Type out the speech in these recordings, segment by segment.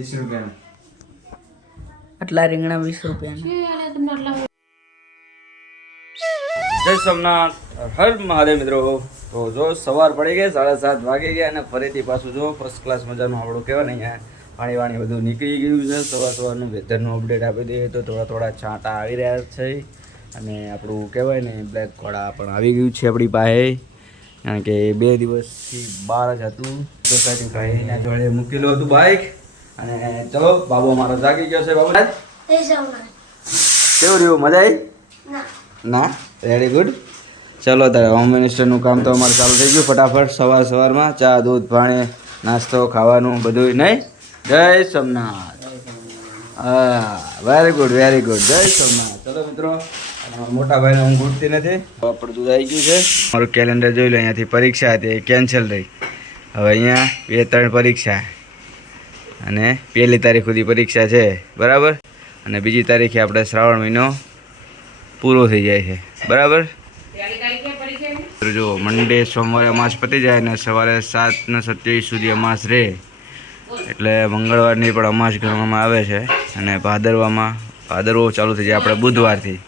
વીસ રૂપિયાનું. આટલા રીંગણા વીસ રૂપિયાના. જય સોમનાથ. હર મહાદેવ મિત્રો. તો જો સવાર પડી ગઈ સાડા સાત વાગી ગયા અને ફરીથી પાછું જો ફર્સ્ટ ક્લાસ મજાનું આપણું કહેવાય ને અહીંયા પાણી વાણી બધું નીકળી ગયું છે. સવાર સવારનું વેધરનું અપડેટ આપી દઈએ તો થોડા થોડા છાંટા આવી રહ્યા છે. અને આપણું કહેવાય ને બ્લેક ઘોડા પણ આવી ગયું છે આપણી પાસે. કારણ કે બે દિવસથી બહાર જ હતું. સોસાયટી ભાઈના જોડે મૂકેલું હતું બાઇક અને તો બાબુ મારો જાગી ગયો છે બાબુ. કેવું રહ્યું? મજા આવી? ના. વેરી ગુડ ચલો તારે હોમ મિનિસ્ટરનું કામ તો અમારે ચાલુ થઈ ગયું. ફટાફટ સવાર સવારમાં ચા દૂધ પાણી નાસ્તો ખાવાનું બધું નહીં? જય સોમનાથ. હા વેરી ગુડ વેરી ગુડ જય સોમનાથ. ચલો મિત્રો અમારા મોટા ભાઈને હું ઉઠતી નથી. આપણું દૂધ આવી ગયું છે. મારું કેલેન્ડર જોઈ લો અહીંયાથી પરીક્ષા હતી એ કેન્સલ થઈ. હવે અહીંયા બે ત્રણ પરીક્ષા. અને પહેલી તારીખ સુધી પરીક્ષા છે, બરાબર? અને બીજી તારીખે આપણે શ્રાવણ મહિનો પૂરો થઈ જાય છે, બરાબર? જો મંડે સોમવારે અમાસ પતી જાય ને સવારે સાત ને સત્યાવીસ સુધી અમાસ રહે. એટલે મંગળવારની પણ અમાસ ગણવામાં આવે છે અને ભાદરવામાં, ભાદરવો ચાલુ થઈ જાય આપણે બુધવારથી.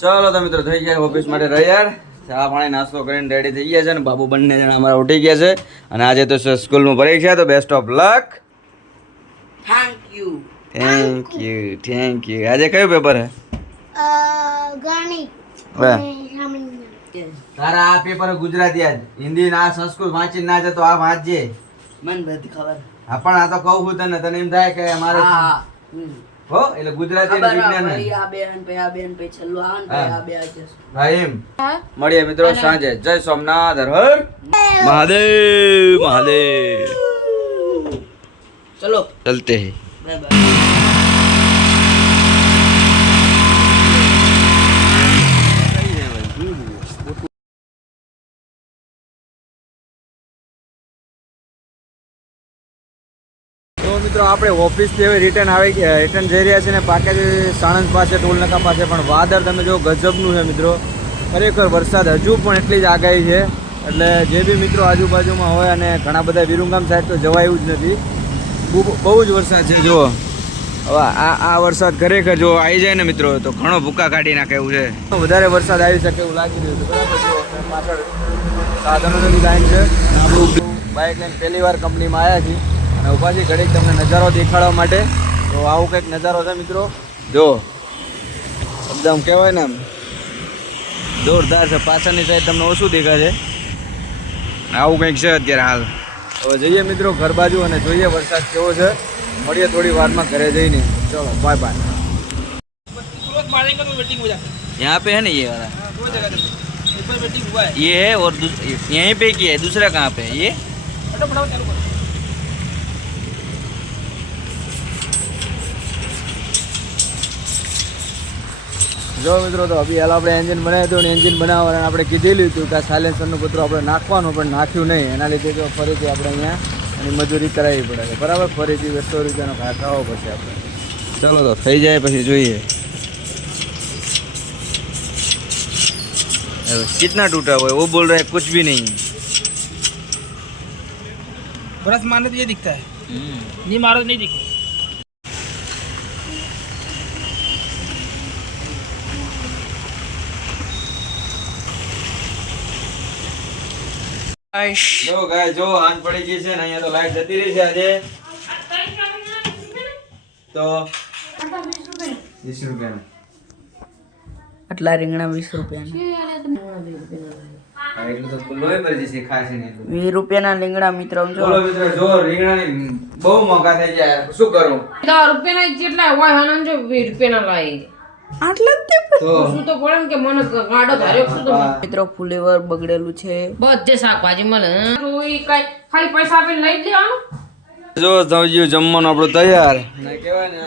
ચાલો તો મિત્રો, થઈ ગયા ઓફિસ માટે તૈયાર. ચા પાણી, નાસ્તો કરીને રેડી થઈ ગયા છે અને બાબુ બંને જણા અમારા ઉઠી ગયા છે. અને આજે તો સ્કૂલનું પરીક્ષા, તો best of luck thank you thank you thank you આજે કયું પેપર હે? ગણિત. તારા આ પેપર ગુજરાતી આજ. હિન્દી ના સંસ્કૃત વાંચી ના જતો આ વાંચજે. મને બધી ખબર. હા પણ આ તો કહું છું તને. તને એમ થાય કે અમારે હા હો. એટલે ગુજરાતી અને વિજ્ઞાન આ હે. ભાઈ બેન પે આ બેન પે છેલ્લું આવે ને આ બે આજે ભાઈ એમ. મળીએ મિત્રો સાંજે. જય સોમનાથ. હર હર. મહાદેવ મહાદેવ. ચલો ચલતે हैं। મિત્રો આપણે ઓફિસથી હવે રિટર્ન આવી રિટર્ન જઈ રહ્યા છે ને પાકેથી સાણંદ પાસે ટોલનાકા પાસે. પણ વાદળ તમે જો ગજબનું છે મિત્રો. ખરેખર વરસાદ હજુ પણ એટલી જ આગાહી છે. એટલે જે બી મિત્રો આજુબાજુમાં હોય અને ઘણા બધા વિરુંગામ સાઈડ તો જવાય એવું જ નથી. બહુ જ વરસાદ છે જુઓ. હવે આ આ વરસાદ ખરેખર જો આવી જાય ને મિત્રો તો ઘણો ભૂકા કાઢી નાખે એવું છે. વધારે વરસાદ આવી શકે એવું લાગી રહ્યું છે બરાબર? જુઓ, પાછળ સાધનોની લાઈન છે. બાઇક લઈને પહેલી વાર કંપનીમાં આવ્યા છીએ. અને છીએ ઘડીક તમને નજારો દેખાડવા માટે. તો આવું કંઈક નજારો છે મિત્રો. જો એકદમ કહેવાય ને આમ. જોરદાર છે પાછળની સાઈડ તમને ઓછું દેખાશે આવું કંઈક છે અત્યારે હાલ. હવે જઈએ મિત્રો ઘર બાજુ અને જોઈએ વરસાદ કેવો છે મળીએ થોડી વારમાં ઘરે જઈને ચલો બાય બાય यहाँ पे है ना ये वाला ये है और दूस- यहीं पे किया है दूसरा कहाँ पे है ये જો મિત્રો તો અભી હાલ આપણે એન્જિન બનાવ્યું હતું અને એન્જિન બનાવવાનું આપણે કીધેલું હતું કે આ સાયલેન્સરનું પત્ર આપણે નાખવાનું પણ નાખ્યું નહીં એના લીધે તો ફરીથી આપણે અહીંયા એની મજૂરી કરાવવી પડે છે બરાબર ફરીથી બસો રૂપિયાનો ભાવ ખાવો પડશે આપણે ચલો તો થઈ જાય પછી જોઈએ कितना टूटा हुआ है वो बोल रहा है कुछ भी नहीं ब्रश मारने तो ये दिखता है है नहीं मारो तो नहीं दिखे જો ગાય જો હાંજ પડી ગઈ છે ને અહીંયા તો લાઈટ જતી રહી છે આજે. તો વીસ રૂપિયાનું. આટલા રીંગણા વીસ રૂપિયા રૂપિયાના રીંગણા મિત્રો જો. મિત્રો જો રીંગણાની બહુ મોંઘા થઈ જાય શું કરું? દસ રૂપિયાના જેટલા હોય હનન જો વીસ રૂપિયાના લાવી તે તો તો તો મિત્રો ફુલેવર બગડેલું છે. બધે શાકભાજી મળે. ખાલી પૈસા આપીને લઈ લેવાનું. જો સમજ્યું જમવાનું આપણું તૈયાર. કહેવાય ને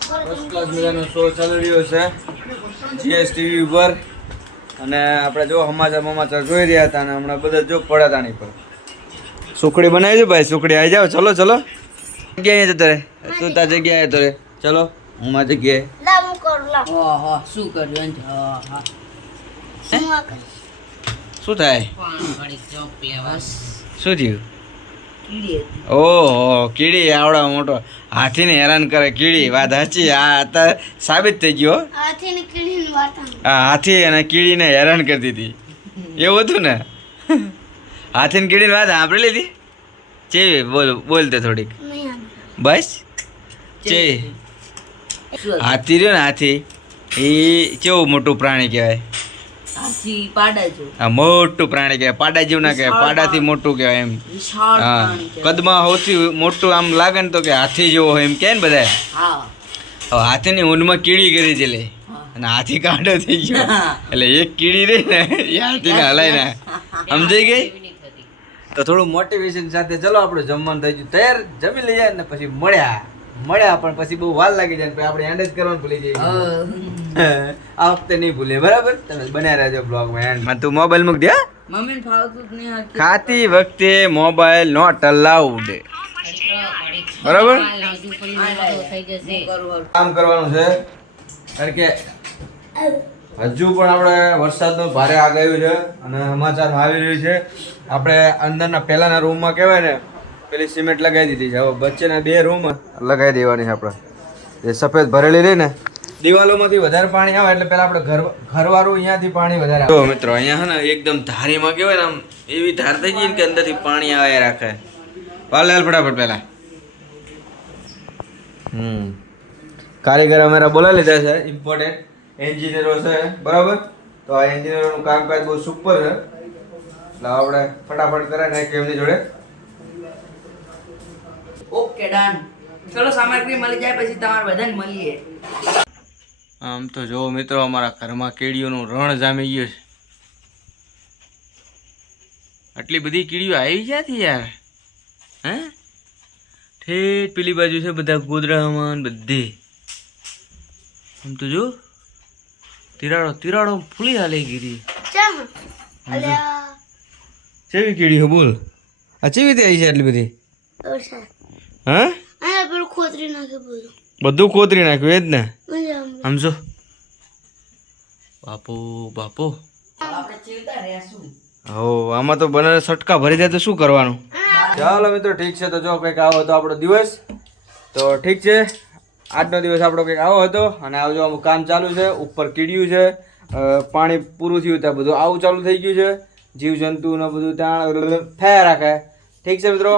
ફર્સ્ટ ક્લાસ મજાનો શો ચાલી રહ્યો છે જીએસટીવી ઉપર. અને આપણે જો સમાચાર મમાચાર જોઈ રહ્યા હતા અને હમણાં બધા જો પડ્યા પર સુખડી બનાવી છે ભાઈ સુખડી. આવી જાઓ ચલો ચલો. જગ્યાએ જતો રે તું તાર જગ્યાએ તો રે? ચલો હું મારી જગ્યાએ હું. કરું હા હા શું કર્યું હા હા. હું? આ કરું. શું થાય? શું થયું? ઓહો કીડી આવડો મોટો. હાથીને હેરાન કરે કીડી. વાત સાચી. આ અત્યારે સાબિત થઈ ગયો આ હાથી અને કીડીને હેરાન કરતી હતી. એવું હતું ને? હાથી ને કીડીની વાત સાંભળી લીધી? ચેવી? બોલ બોલતે થોડીક. બસ? ચે શું હતું? હાથી રહ્યો ને હાથી. એ કેવું મોટું પ્રાણી કહેવાય? હાથી પાડા જો આ મોટું પ્રાણી કહેવાય. પાડા જેવું ના કહેવાય. પાડાથી મોટું કહેવાય એમ. હા. કદમાં સૌથી મોટું આમ લાગે ને તો કે હાથી જેવો હોય એમ કે ને બધા હવે હાથીની ઊંડમાં કીડી કરી છે લે. અને હાથી કાંડો થઈ ગયો. એટલે એક કીડી રહી ને એ હાથીને હલાય ને સમજાઈ ગઈ? તો થોડું મોટિવેશન સાથે ચલો આપણે જમવાનું થઈ ગયું. તૈયાર? જમી લઈએ ને પછી મળ્યા. મળ્યા પણ પછી બહુ વાર લાગી જાય આપણે એન્ડ જ કરવાનું ભૂલી જઈએ. આ વખતે નહીં ભૂલે બરાબર? તમે બન્યા રહેજો બ્લોગમાં એન્ડ તું મોબાઈલ મૂક દે મમ્મીને ફાવતું જ નહીં ખાતી વખતે મોબાઈલ નોટ અલાઉડ બરાબર? કામ કરવાનું છે. કારણ કે હજુ પણ આપણે વરસાદનો ભારે આગાયું છે અને સમાચાર આવી રહ્યું છે. આપણે અંદરના પહેલાના રૂમમાં કહેવાય ને પેલી સિમેન્ટ લગાવી દીધી છે. હવે વચ્ચેના બે રૂમ લગાવી દેવાની છે આપણે. એ સફેદ ભરેલી રહી ને? દિવાલોમાંથી વધારે પાણી આવે એટલે પેલા આપણે ઘર ઘરવાળું અહીંયાથી પાણી વધારે આવે. મિત્રો અહીંયા છે ને એકદમ ધારીમાં કહેવાય ને આમ એવી ધાર થઈ ગઈ કે અંદરથી પાણી આવે રાખે. વાલ લાલ ફટાફટ પહેલા. હમ. કારીગર અમારા બોલાવી લીધા છે. ઇમ્પોર્ટેન્ટ એન્જિનિયરો છે. બરાબર? તો આ એન્જિનિયરોનું કામકાજ બહુ સુપર છે. એટલે આપણે ફટાફટ કરે નાખીએ એમની જોડે. ઓકે ડન ચલો સામગ્રી મળી જાય પછી તમારે બધાને મળીએ. આમ તો જો મિત્રો અમારા ઘરમાં કીડીઓનું રણ જામી ગયું છે. આટલી બધી કીડીઓ આવી ક્યાંથી યાર? હે? ઠેઠ પેલી બાજુ છે બધા ગોદડામાં બધી. આમ તો જો તિરાડો તિરાડો ફૂલી હાલી ગીરી ચેવી અલ્યા. કેવી કીડીઓ બોલ. આ ચેવી રીતે આવી છે આટલી બધી? હા? બધું. કોતરી નાખ્યું એ જ ને સમજો બાપો બાપો. હો આમાં તો બને સટકા ભરી જાય તો શું કરવાનું? ચાલો મિત્રો ઠીક છે. તો જો કંઈક આવો હતો આપણો દિવસ તો ઠીક છે. આજનો દિવસ આપણો કંઈક આવો હતો અને આવજો અમુક કામ ચાલુ છે ઉપર કીડ્યું છે પાણી પૂરું થયું ત્યાં બધું આવું ચાલુ થઈ ગયું છે. જીવજંતુ ને બધું ત્યાં થયા રાખે. ઠીક છે મિત્રો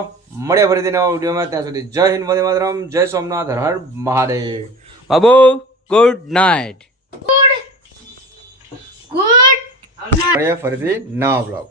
મળે ફરીથી નવા વિડીયોમાં. ત્યાં સુધી જય હિન્દ વંદે માતરમ જય સોમનાથ હર હર Mahadev. Babu good night. Good ફરીથી નવા બ્લોગ